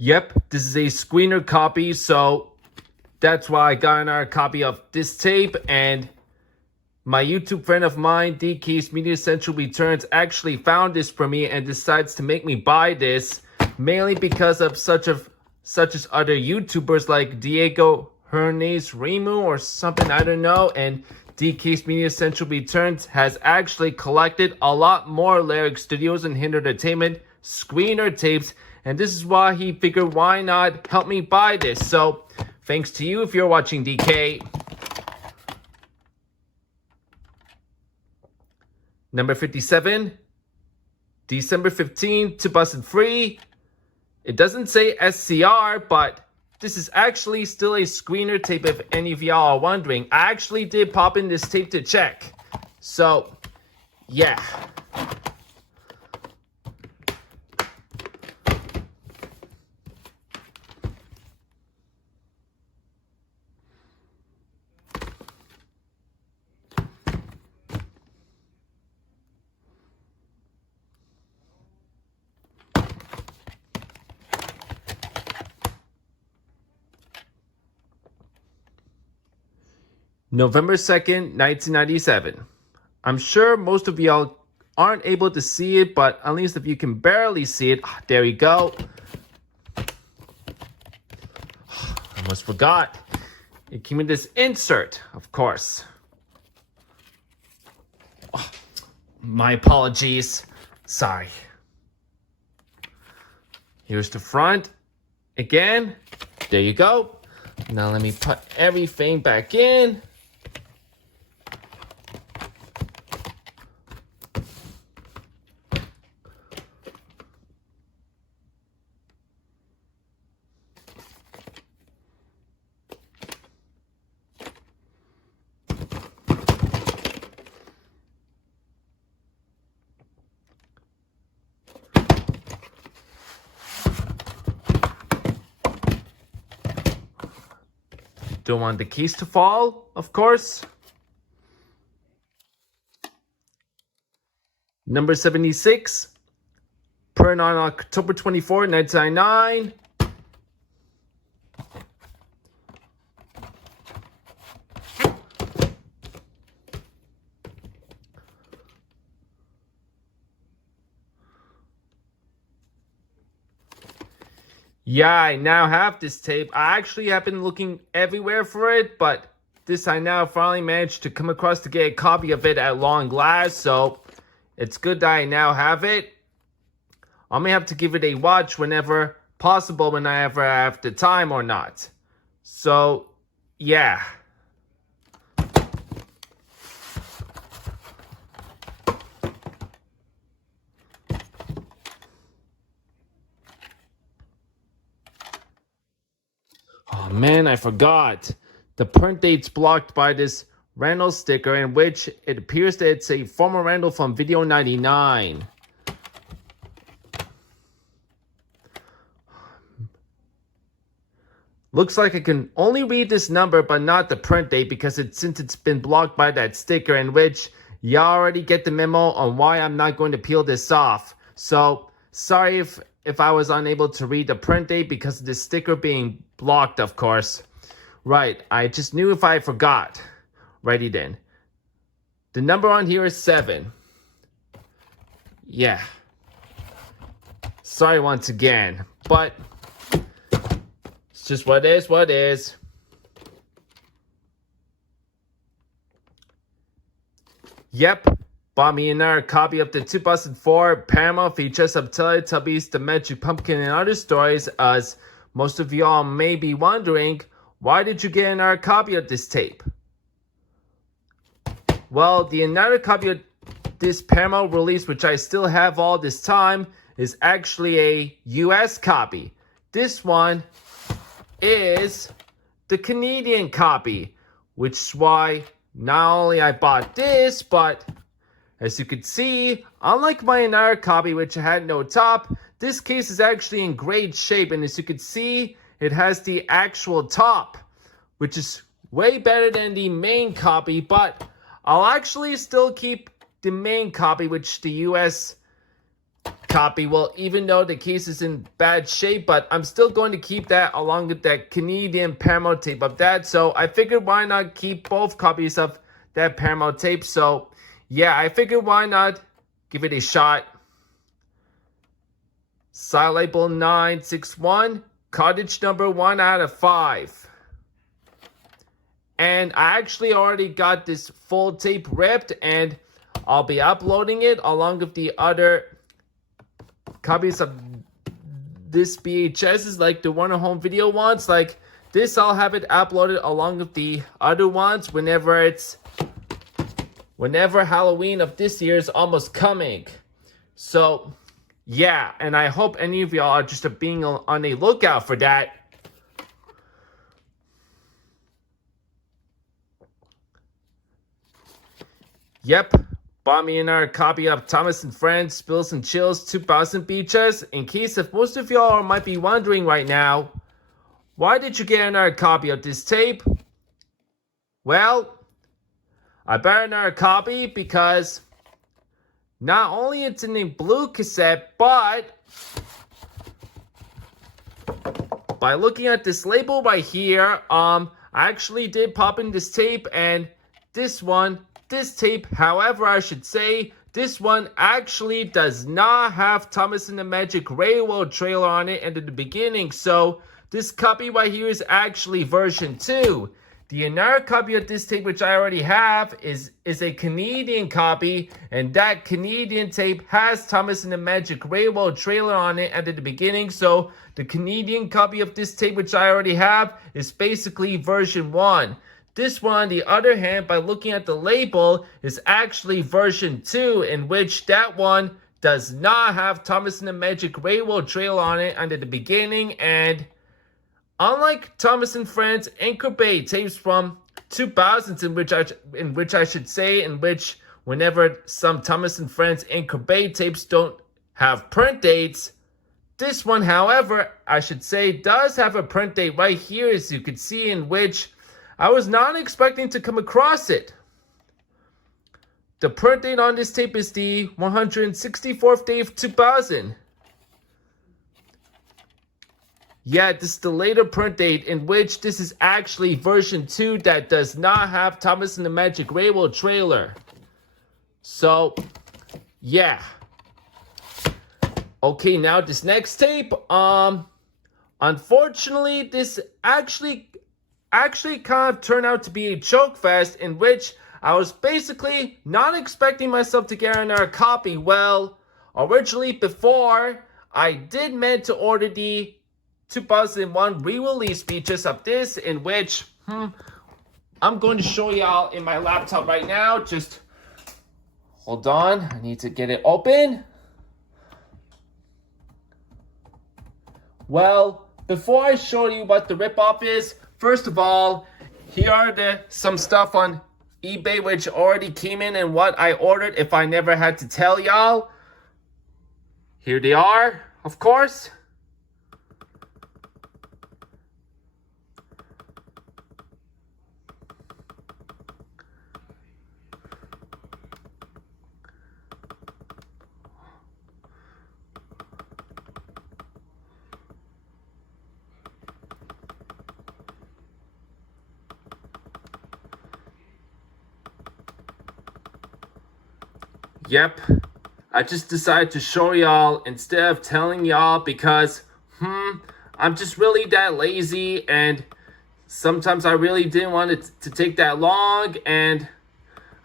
Yep, this is a screener copy, so that's why I got another copy of this tape. And my YouTube friend of mine, DK's Media Central Returns, actually found this for me and decides to make me buy this, mainly because of such as other YouTubers like Diego Hernes Remu or something, I don't know. And DK's Media Central Returns has actually collected a lot more Lyric Studios and Hint Entertainment screener tapes, and this is why he figured, why not help me buy this? So thanks to you if you're watching, DK. Number 57, December 15, 2003. It doesn't say SCR, but this is actually still a screener tape if any of y'all are wondering. I actually did pop in this tape to check. So, yeah. November 2nd, 1997. I'm sure most of y'all aren't able to see it, but at least if you can barely see it, there you go. Almost forgot. It came in this insert, of course. Oh, my apologies. Sorry. Here's the front. Again, there you go. Now let me put everything back in. Don't want the keys to fall, of course. Number 76, printed on October 24, 1999. Yeah, I now have this tape. I actually have been looking everywhere for it, but this I now finally managed to come across to get a copy of it at long last, so it's good that I now have it. I may have to give it a watch whenever possible, whenever I have the time or not. So, yeah. Oh man, I forgot. The print date's blocked by this Randall sticker, in which it appears that it's a former Randall from Video 99. Looks like I can only read this number but not the print date, because since it's been blocked by that sticker, in which you already get the memo on why I'm not going to peel this off. So sorry if I was unable to read the print date because of the sticker being blocked, of course. Right, I just knew if I forgot. Righty then. The number on here is 7. Yeah. Sorry once again, but it's just what it is. Yep, bought me another copy of the 2004 Paramount VHS of Teletubbies, The Magic Pumpkin, and Other Stories. As most of y'all may be wondering, why did you get another copy of this tape? Well, the another copy of this Paramount release, which I still have all this time, is actually a US copy. This one is the Canadian copy, which is why not only I bought this, but as you can see, unlike my another copy which had no top, this case is actually in great shape, and as you can see, it has the actual top, which is way better than the main copy, but I'll actually still keep the main copy, which the US copy. Well, even though the case is in bad shape, but I'm still going to keep that along with that Canadian Paramount tape of that. So I figured why not keep both copies of that Paramount tape. So yeah, I figured why not give it a shot. Side label 961, cottage number 1 out of 5. And I actually already got this full tape ripped, and I'll be uploading it along with the other copies of this VHS, like the Warner Home Video ones. Like this, I'll have it uploaded along with the other ones whenever Halloween of this year is almost coming. So yeah, and I hope any of y'all are just being on a lookout for that. Yep, bought me another copy of Thomas and Friends Spills and Chills 2000 VHS. In case if most of y'all might be wondering right now, why did you get another copy of this tape? Well, I bought another copy because not only it's in a blue cassette, but by looking at this label right here, I actually did pop in this tape, and this tape, however, I should say, this one actually does not have Thomas and the Magic Railroad trailer on it at the beginning. So this copy right here is actually version 2. The another copy of this tape, which I already have, is a Canadian copy, and that Canadian tape has Thomas and the Magic Railroad trailer on it at the beginning. So the Canadian copy of this tape, which I already have, is basically version 1. This one, on the other hand, by looking at the label, is actually version 2, in which that one does not have Thomas and the Magic Railroad trailer on it at the beginning. And unlike Thomas and Friends Anchor Bay tapes from 2000s, in which whenever some Thomas and Friends Anchor Bay tapes don't have print dates, this one, however, I should say, does have a print date right here, as you can see, in which I was not expecting to come across it. The print date on this tape is the 164th day of 2000. Yeah, this is the later print date, in which this is actually version 2 that does not have Thomas and the Magic Railroad trailer. So, yeah. Okay, now this next tape, unfortunately, this actually kind of turned out to be a joke fest, in which I was basically not expecting myself to get another copy. Well, originally before, I did meant to order the 2001 re-release features of this, in which I'm going to show y'all in my laptop right now. Just hold on, I need to get it open. Well, before I show you what the ripoff is, first of all, here are some stuff on eBay which already came in and what I ordered if I never had to tell y'all. Here they are, of course. Yep, I just decided to show y'all instead of telling y'all because, I'm just really that lazy, and sometimes I really didn't want it to take that long, and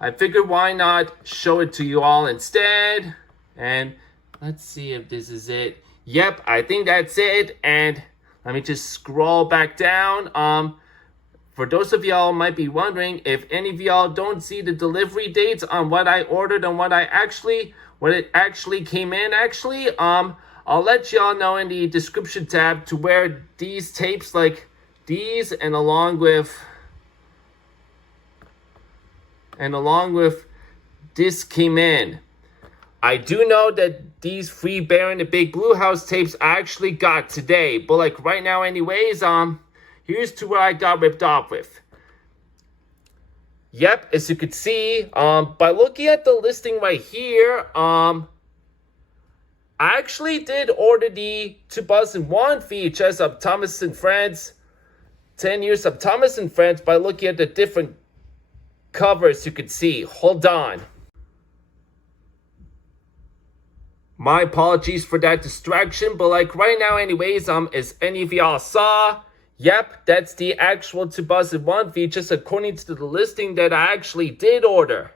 I figured why not show it to you all instead. And let's see if this is it. Yep, I think that's it, and let me just scroll back down. For those of y'all might be wondering, if any of y'all don't see the delivery dates on what I ordered and what it actually came in, I'll let y'all know in the description tab to where these tapes like these and along with this came in. I do know that these Free Bear in the Big Blue House tapes I actually got today, but like right now anyways, here's to where I got ripped off with. Yep, as you can see, by looking at the listing right here, I actually did order the 2001 VHS of Thomas and Friends, 10 years of Thomas and Friends, by looking at the different covers you could see. Hold on. My apologies for that distraction, but like right now anyways, as any of y'all saw, yep, that's the actual 2001 VHS according to the listing that I actually did order.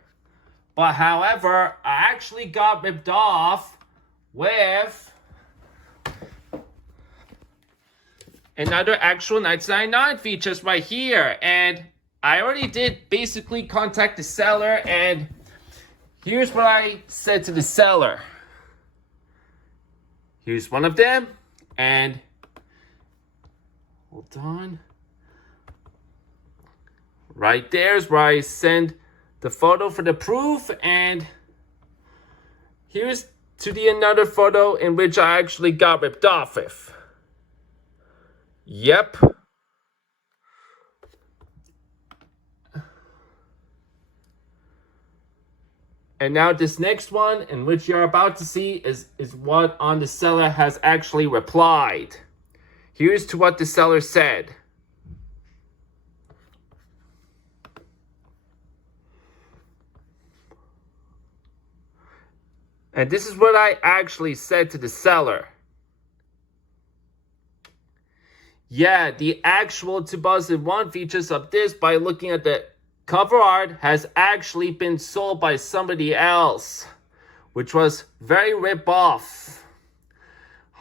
But however, I actually got ripped off with another actual 1999 VHS right here. And I already did basically contact the seller, and here's what I said to the seller. Here's one of them, and hold on. Right there's where I send the photo for the proof, and here's to the another photo in which I actually got ripped off with. Yep. And now this next one, in which you're about to see, is what on the seller has actually replied. Here's to what the seller said. And this is what I actually said to the seller. Yeah, the actual 2001 features of this, by looking at the cover art, has actually been sold by somebody else, which was very rip-off.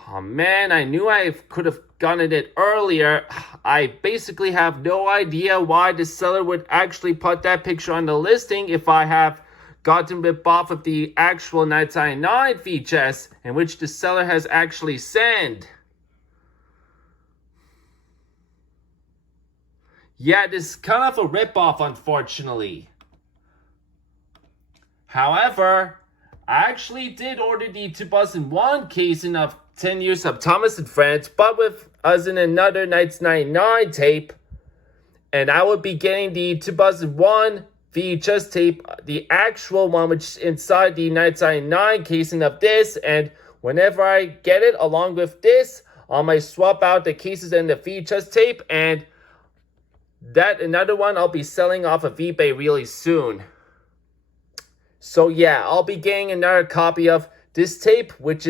Oh man, I knew I could have gotten it earlier. I basically have no idea why the seller would actually put that picture on the listing if I have gotten ripped off of the actual 1999 VHS, in which the seller has actually sent. Yeah, this is kind of a ripoff, unfortunately. However, I actually did order the 2001 casing of 10 years of Thomas and Friends, but with us in another 1999 tape. And I will be getting the 2001 VHS tape, the actual one, which is inside the 1999 casing of this. And whenever I get it, along with this, I might swap out the cases and the VHS tape, and that another one I'll be selling off of eBay really soon. So yeah, I'll be getting another copy of this tape, which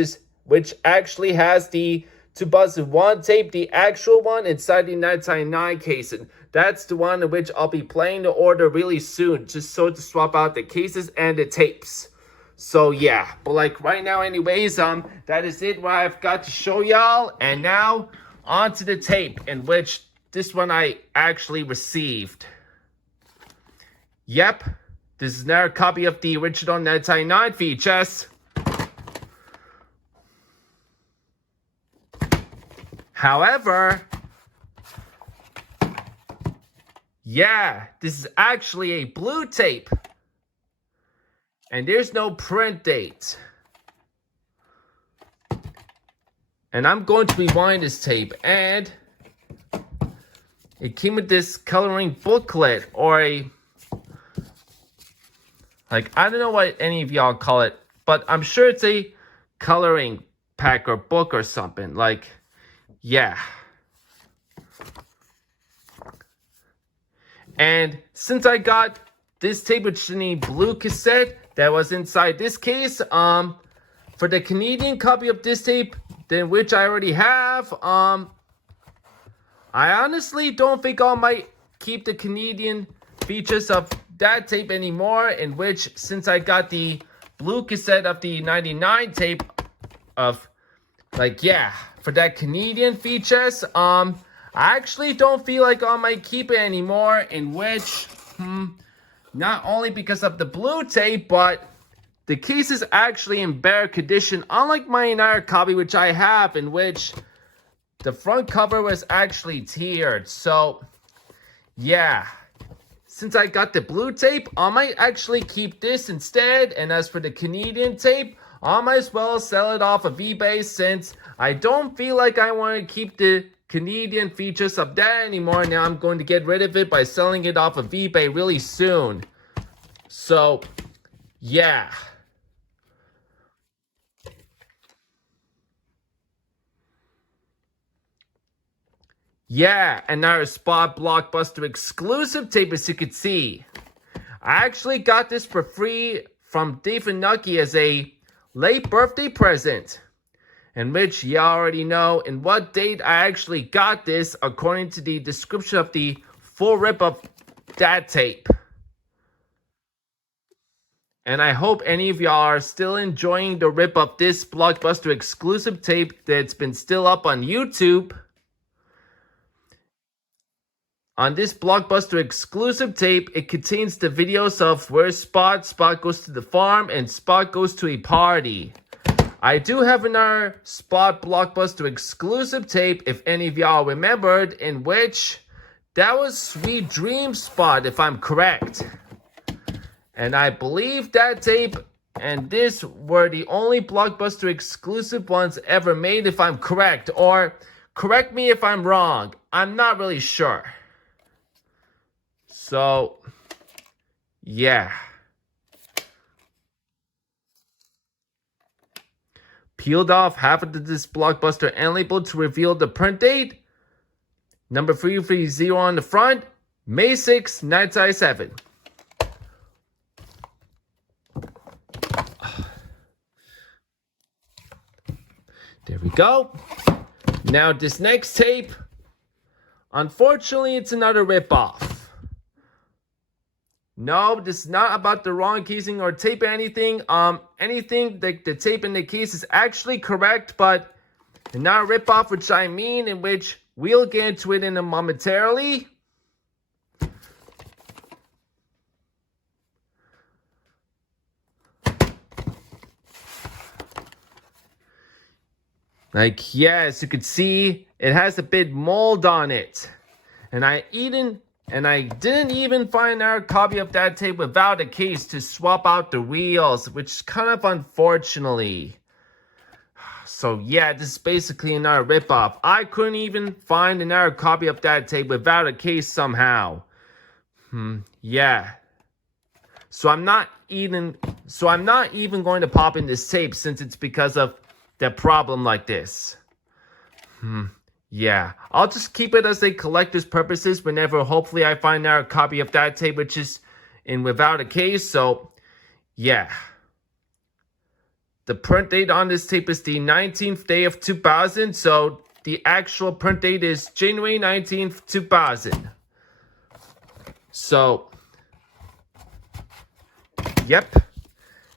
actually has the 2001 tape, the actual one inside the 1999 casing. That's the one in which I'll be planning to order really soon, just so to swap out the cases and the tapes. So yeah, but like right now anyways, that is it what I've got to show y'all. And now on to the tape, in which this one I actually received. Yep, this is another copy of the original 1999 VHS. However, yeah, this is actually a blue tape. And there's no print date. And I'm going to rewind this tape, and it came with this coloring booklet, or I don't know what any of y'all call it, but I'm sure it's a coloring pack or book or something. Yeah. And since I got this tape, which is in a blue cassette that was inside this case, for the Canadian copy of this tape, then which I already have, I honestly don't think I might keep the Canadian features of that tape anymore, in which, since I got the blue cassette of the 99 tape of, for that Canadian features, I actually don't feel like I might keep it anymore, in which, not only because of the blue tape, but the case is actually in better condition, unlike my entire copy, which I have, in which the front cover was actually tiered. So, yeah. Since I got the blue tape, I might actually keep this instead. And as for the Canadian tape, I might as well sell it off of eBay, since I don't feel like I want to keep the Canadian features of that anymore. Now I'm going to get rid of it by selling it off of eBay really soon. So, yeah. Yeah, another Spot Blockbuster exclusive tape, as you could see. I actually got this for free from Dave and Nucky as a late birthday present. In which you already know in what date I actually got this according to the description of the full rip of that tape. And I hope any of y'all are still enjoying the rip of this Blockbuster exclusive tape that's been still up on YouTube. On this Blockbuster exclusive tape, it contains the videos of where Spot goes to the farm, and Spot goes to a party. I do have another Spot Blockbuster exclusive tape, if any of y'all remembered, in which that was Sweet Dream Spot, if I'm correct. And I believe that tape and this were the only Blockbuster exclusive ones ever made, if I'm correct. Or correct me if I'm wrong. I'm not really sure. So, yeah. Peeled off half of this Blockbuster end label to reveal the print date. Number 330 on the front, May 6, 1997. There we go. Now this next tape, unfortunately, it's another ripoff. No, this is not about the wrong casing or tape or anything. Anything, the tape in the case is actually correct, but not a ripoff, which I mean, in which we'll get into it in a momentarily. Like, yes, you could see it has a bit mold on it. And I didn't even find our copy of that tape without a case to swap out the wheels, which is kind of unfortunately. So yeah, this is basically another ripoff. I couldn't even find another copy of that tape without a case somehow. Yeah. So I'm not even going to pop in this tape since it's because of that problem like this. Yeah, I'll just keep it as a collector's purposes whenever hopefully I find out a copy of that tape, which is in without a case. So, yeah. The print date on this tape is the 19th day of 2000. So, the actual print date is January 19th, 2000. So, yep.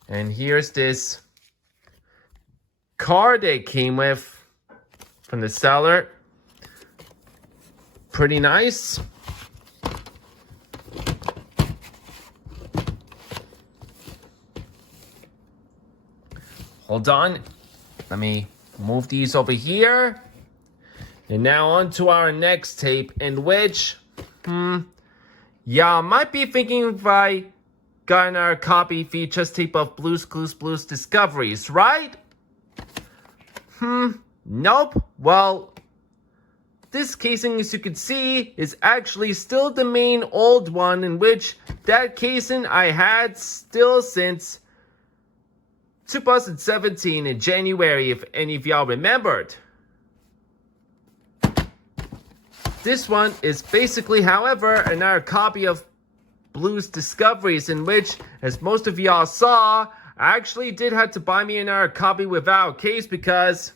And here's this card they came with from the seller. Pretty nice. Hold on. Let me move these over here. And now on to our next tape, in which, y'all might be thinking if I got our copy VHS tape of Blues Clues Blues Discoveries, right? Nope. Well, this casing, as you can see, is actually still the main old one, in which that casing I had still since 2017 in January, if any of y'all remembered. This one is basically, however, another copy of Blues Discoveries, in which, as most of y'all saw, I actually did have to buy me another copy without case because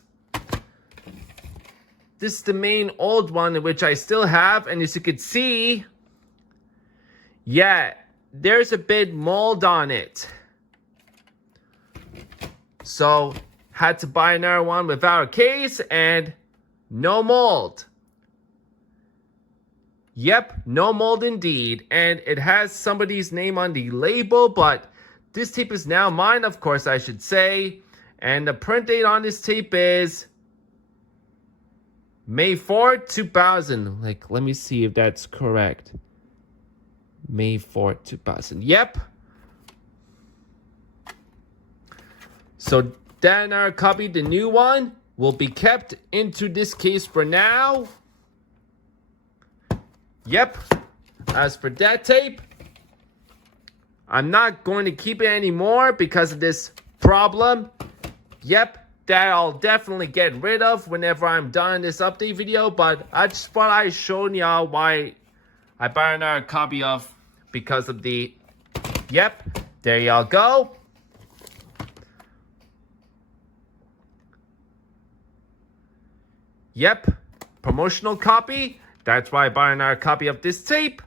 this is the main old one, in which I still have, and as you can see, yeah, there's a bit mold on it. So, had to buy another one without a case, and no mold. Yep, no mold indeed, and it has somebody's name on the label, but this tape is now mine, of course, I should say, and the print date on this tape is May 4th, 2000. Like, let me see if that's correct. May 4th, 2000. Yep. So, then our copy, the new one, will be kept into this case for now. Yep. As for that tape, I'm not going to keep it anymore because of this problem. Yep. that I'll definitely get rid of whenever I'm done this update video, but I just thought I showed y'all why I bought another copy of, because of the, yep, there y'all go. Yep, promotional copy. That's why I bought another copy of this tape.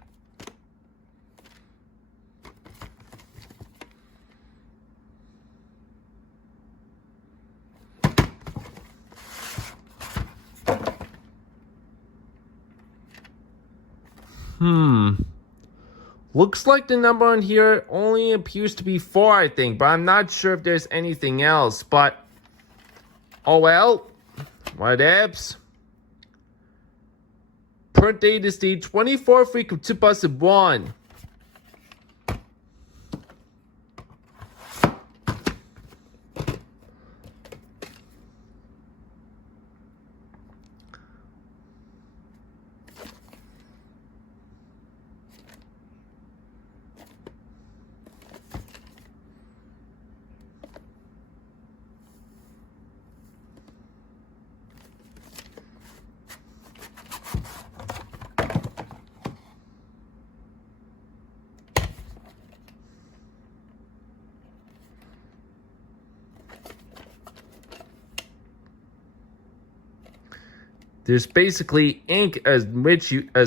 Looks like the number on here only appears to be 4, I think, but I'm not sure if there's anything else, but oh well, whatevs. Print date is the 24th week of 2001. There's basically ink as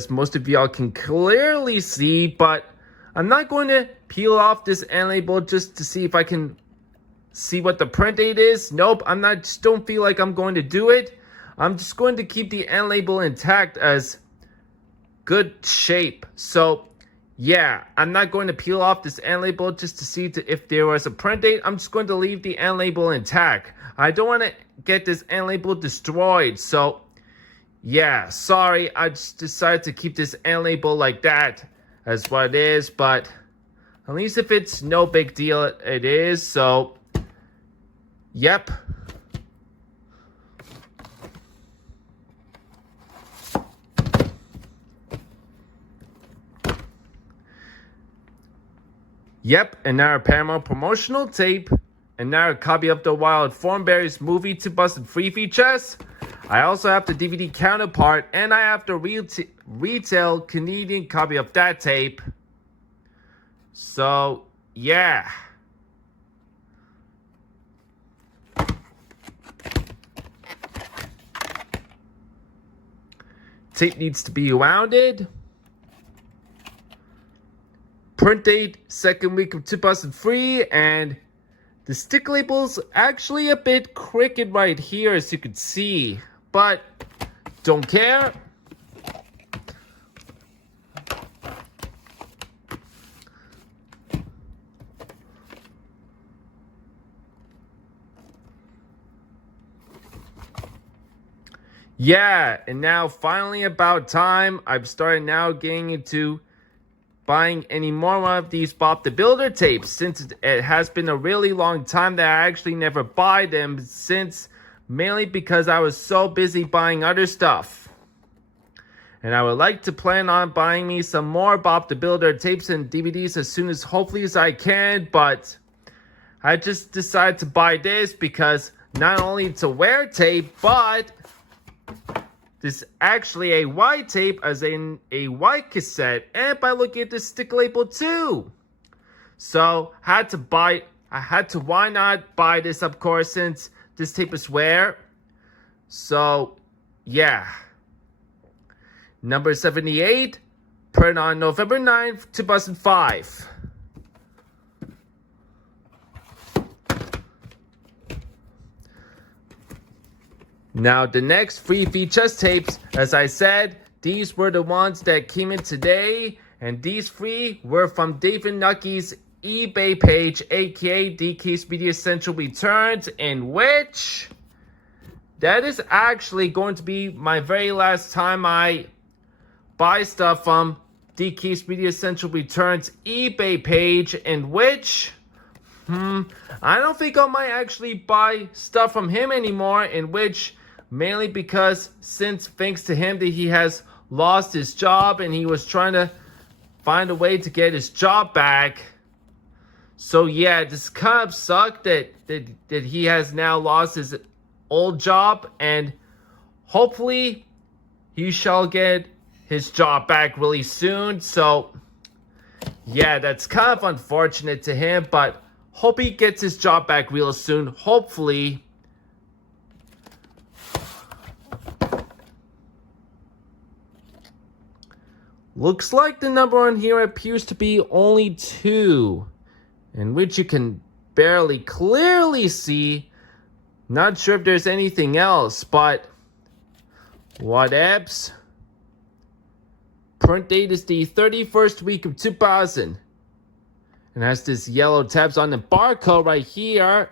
most of y'all can clearly see, but I'm not going to peel off this end label just to see if I can see what the print date is. Nope, just don't feel like I'm going to do it. I'm just going to keep the end label intact as good shape. So yeah, I'm not going to peel off this end label just to see if there was a print date. I'm just going to leave the end label intact. I don't want to get this end label destroyed, so yeah, sorry, I just decided to keep this end label like that as what it is, but at least if it's no big deal, it is, so yep. Yep, another Paramount promotional tape, another copy of the Wild Thornberrys movie 2003 VHS. I also have the DVD counterpart, and I have the retail Canadian copy of that tape. So, yeah. Tape needs to be rounded. Print date, 2nd week of 2003, and the stick label's actually a bit crooked right here, as you can see. But don't care. Yeah, and now finally about time. I've started now getting into buying any more of these Bob the Builder tapes, since it has been a really long time that I actually never buy them, since mainly because I was so busy buying other stuff. And I would like to plan on buying me some more Bob the Builder tapes and DVDs as soon as hopefully as I can, but I just decided to buy this because not only to wear tape, but this is actually a white tape, as in a white cassette, and by looking at the stick label too. So I had to why not buy this, of course, since this tape is rare. So yeah. Number 78, print on November 9th, 2005. Now the next 3 VHS tapes, as I said, these were the ones that came in today, and these 3 were from David Nucky's eBay page, aka DK's Media Central Returns, in which that is actually going to be my very last time I buy stuff from DK's Media Central Returns eBay page, in which I don't think I might actually buy stuff from him anymore, in which mainly because since thanks to him that he has lost his job and he was trying to find a way to get his job back. So yeah, this kind of sucked that he has now lost old job, and hopefully he shall get his job back really soon. So yeah, that's kind of unfortunate to him, but hope he gets his job back real soon. Hopefully. Looks like the number on here appears to be only 2, in which you can barely clearly see. Not sure if there's anything else, but whatevs. Print date is the 31st week of 2000. And has this yellow tabs on the barcode right here.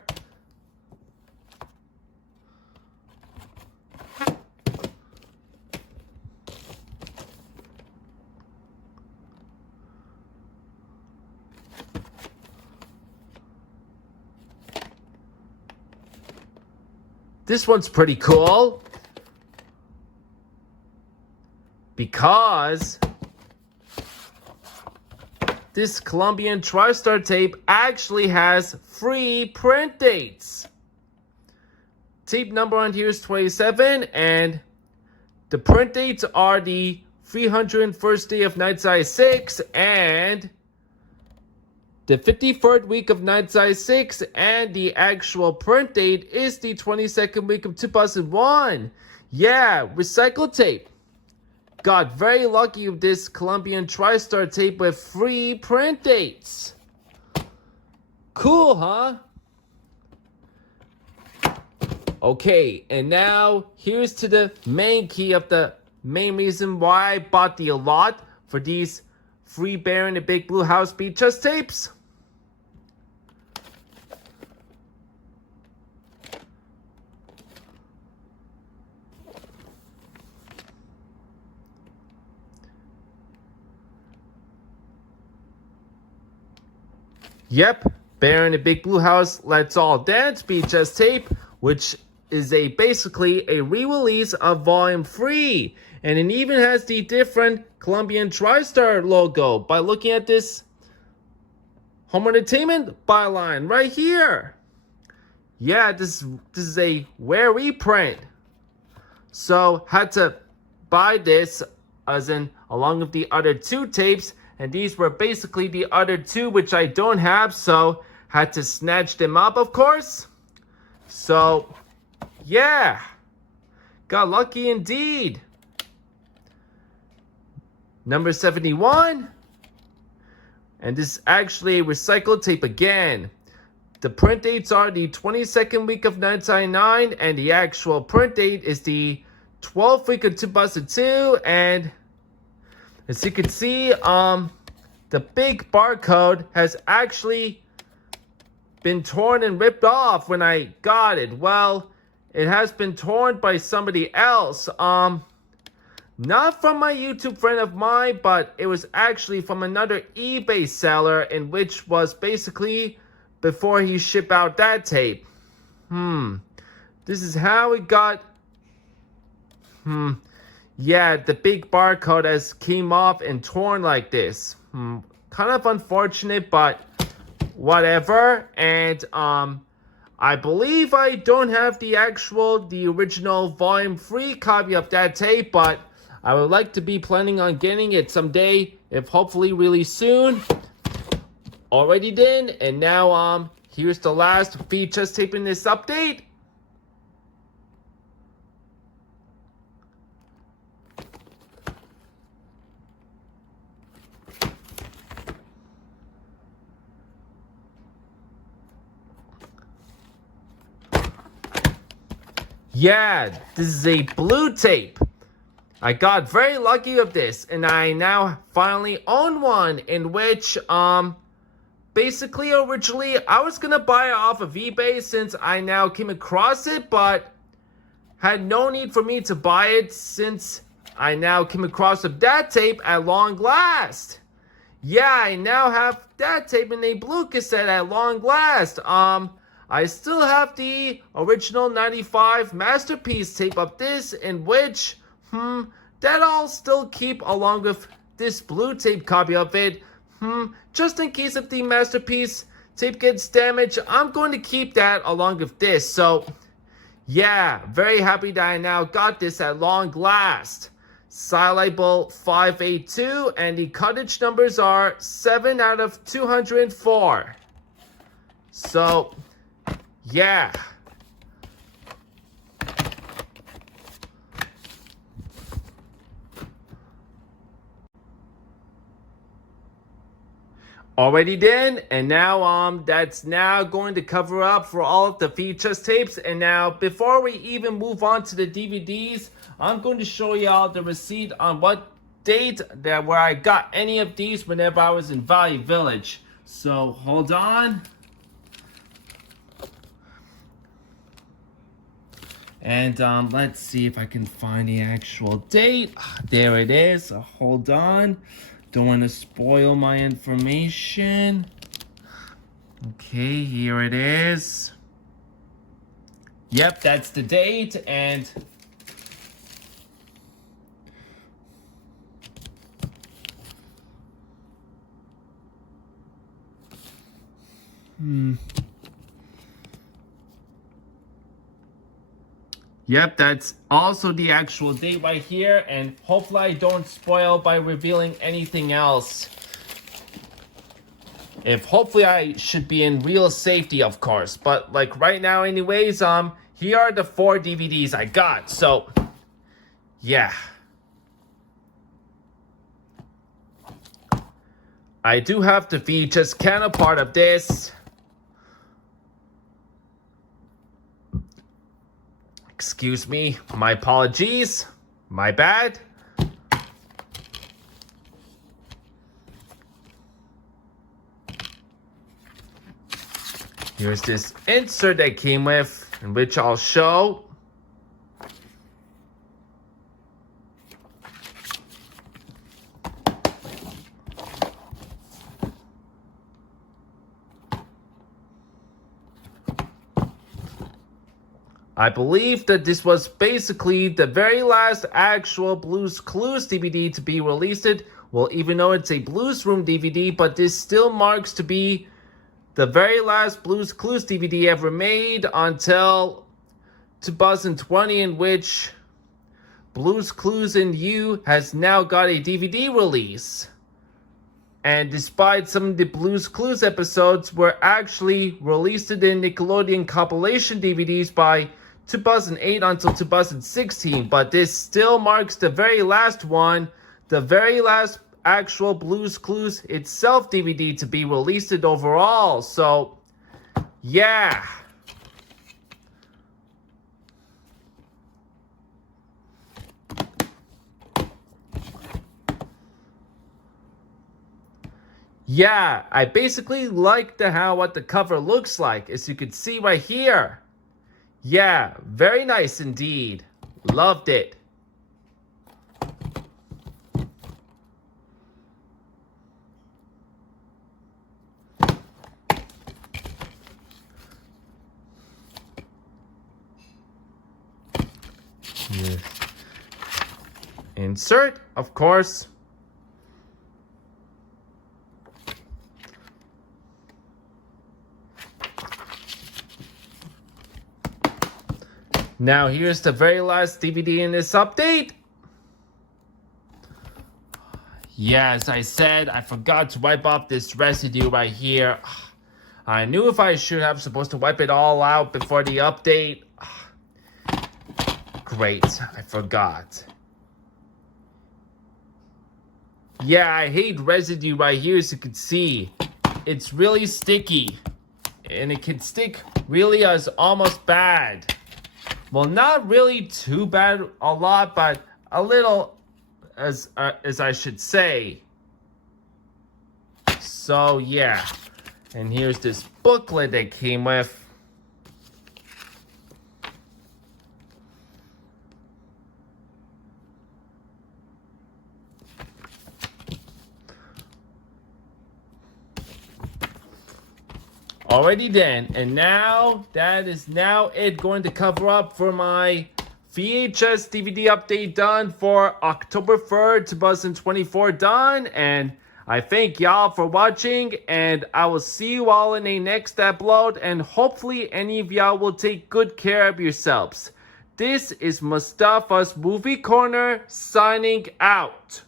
This one's pretty cool because this Colombian TriStar tape actually has free print dates. Tape number on here is 27, and the print dates are the 301st day of Night Size 6 and the 53rd week of Night Size 6, and the actual print date is the 22nd week of 2001. Yeah, recycled tape. Got very lucky with this Colombian TriStar tape with free print dates. Cool, huh? Okay, and now here's to the main key of the main reason why I bought the lot for these free Bear in the Big Blue House VHS tapes. Yep, Bear in the Big Blue House Let's All Dance VHS tape, which is basically a re-release of Volume 3. And it even has the different Colombian TriStar logo by looking at this Home Entertainment byline right here. Yeah, this is a rare reprint. So had to buy this as in along with the other 2 tapes. And these were basically the other 2 which I don't have, so had to snatch them up, of course. So, yeah. Got lucky indeed. Number 71. And this is actually a recycled tape again. The print dates are the 22nd week of 1999, and the actual print date is the 12th week of 2002, and as you can see, the big barcode has actually been torn and ripped off when I got it. Well, it has been torn by somebody else. Not from my YouTube friend of mine, but it was actually from another eBay seller, in which was basically before he shipped out that tape. This is how it got. Yeah, the big barcode has came off and torn like this. Kind of unfortunate, but whatever. And I believe I don't have the original Volume 3 copy of that tape, but I would like to be planning on getting it someday, if hopefully really soon. Already did, and now here's the last VHS tape in this update. Yeah, this is a blue tape. I got very lucky with this, and I now finally own one, in which, basically originally I was gonna buy it off of eBay since I now came across it, but had no need for me to buy it since I now came across with that tape at long last. Yeah, I now have that tape in a blue cassette at long last. I still have the original 95 Masterpiece tape of this, in which, that I'll still keep along with this blue tape copy of it. Just in case if the Masterpiece tape gets damaged, I'm going to keep that along with this. So, Yeah, very happy that I now got this at long last. Syllable 582, and the cottage numbers are 7 out of 204. So, yeah. Already done, and now that's now going to cover up for all of the VHS tapes. And now before we even move on to the DVDs, I'm going to show y'all the receipt on what date that where I got any of these whenever I was in Value Village. So hold on. And let's see if I can find the actual date. There it is. Hold on. Don't want to spoil my information. Okay, here it is. Yep, that's the date. And yep, that's also the actual date right here, and hopefully I don't spoil by revealing anything else. Hopefully I should be in real safety, of course, but like right now anyways, here are the 4 DVDs I got. So, yeah. I do have the VHS counterpart of this. Excuse me, my apologies, my bad. Here's this insert that came with, in which I'll show. I believe that this was basically the very last actual Blues Clues DVD to be released. Well, even though it's a Blues Room DVD, but this still marks to be the very last Blues Clues DVD ever made until 2020, in which Blues Clues and You has now got a DVD release. And despite some of the Blues Clues episodes were actually released in Nickelodeon compilation DVDs by 2008 until 2016, but this still marks the very last one, the very last actual Blues Clues itself DVD to be released overall. So, yeah. Yeah, I basically like what the cover looks like, as you can see right here. Yeah, very nice indeed. Loved it. Yes. Insert, of course. Now here's the very last DVD in this update. Yeah, as I said, I forgot to wipe off this residue right here. I knew if I should have supposed to wipe it all out before the update. Great, I forgot. Yeah, I hate residue right here, as you can see. It's really sticky. And it can stick really as almost bad. Well, not really too bad a lot, but a little as I should say. So, yeah. And here's this booklet that came with. Already done, and now that is now it going to cover up for my VHS DVD update done for October 3rd, 2024 done, and I thank y'all for watching, and I will see you all in a next upload, and hopefully any of y'all will take good care of yourselves. This is Mustafa's Movie Corner signing out.